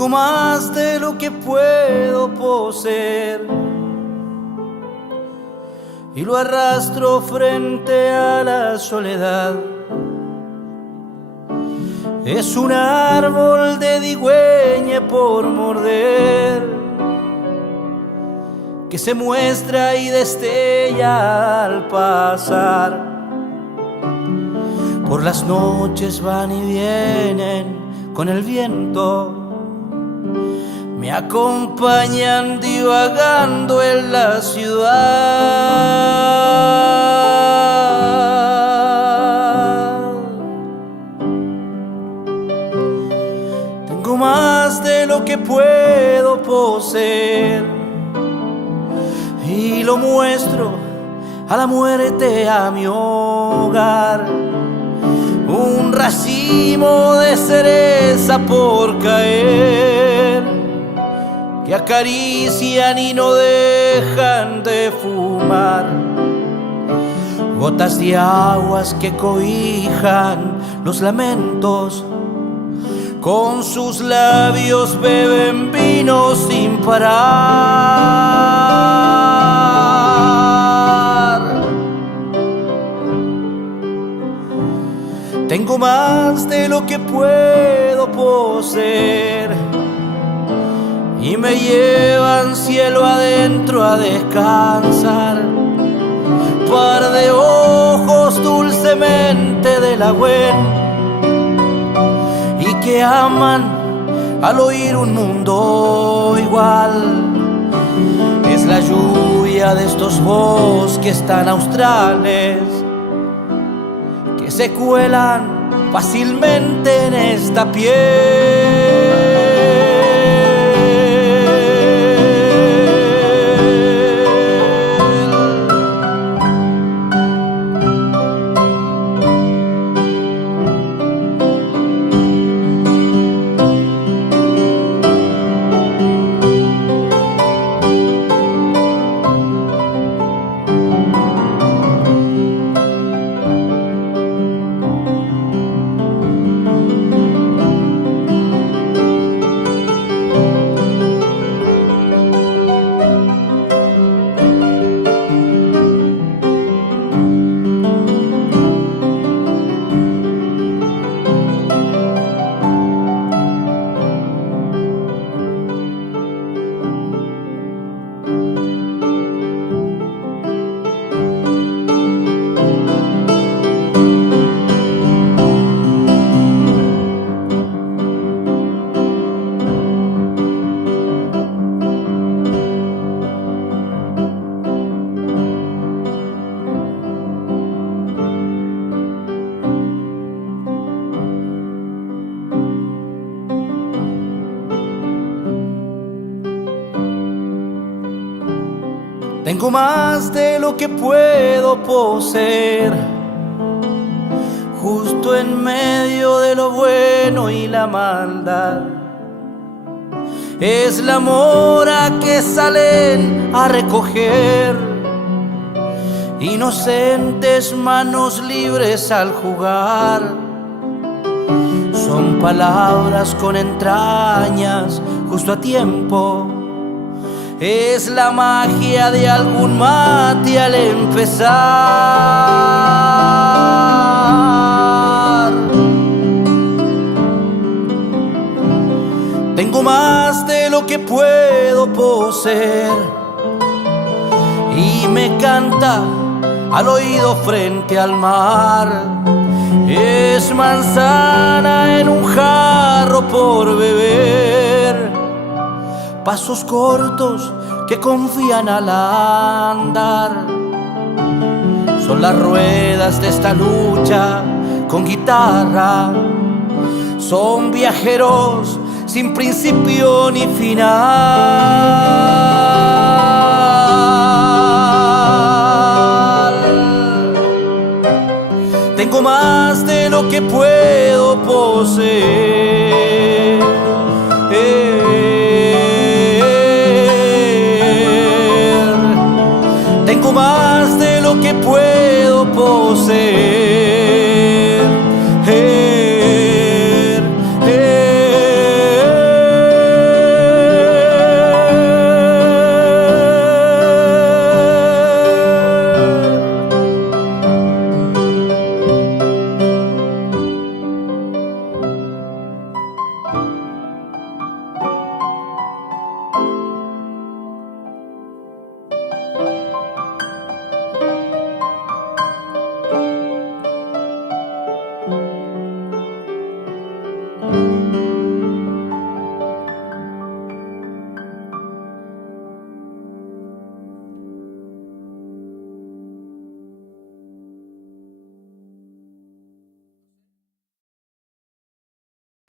Tengo más de lo que puedo poseer y lo arrastro frente a la soledad. Es un árbol de digüeña por morder, que se muestra y destella al pasar. Por las noches van y vienen con el viento, me acompañan divagando en la ciudad. Tengo más de lo que puedo poseer y lo muestro a la muerte, a mi hogar. Un racimo de cereza por caer, que acarician y no dejan de fumar. Gotas de aguas que cobijan los lamentos, con sus labios beben vino sin parar. Tengo más de lo que puedo poseer y me llevan cielo adentro a descansar. Par de ojos dulcemente de la buena y que aman al oír un mundo igual. Es la lluvia de estos bosques tan australes que se cuelan fácilmente en esta piel. Tengo más de lo que puedo poseer, justo en medio de lo bueno y la maldad. Es la mora que salen a recoger, inocentes manos libres al jugar. Son palabras con entrañas justo a tiempo. Es la magia de algún mate al empezar. Tengo más de lo que puedo poseer y me canta al oído frente al mar. Es manzana en un jarro por beber, pasos cortos que confían al andar. Son las ruedas de esta lucha con guitarra, son viajeros sin principio ni final. Tengo más de lo que puedo poseer. Tengo más de lo que puedo poseer.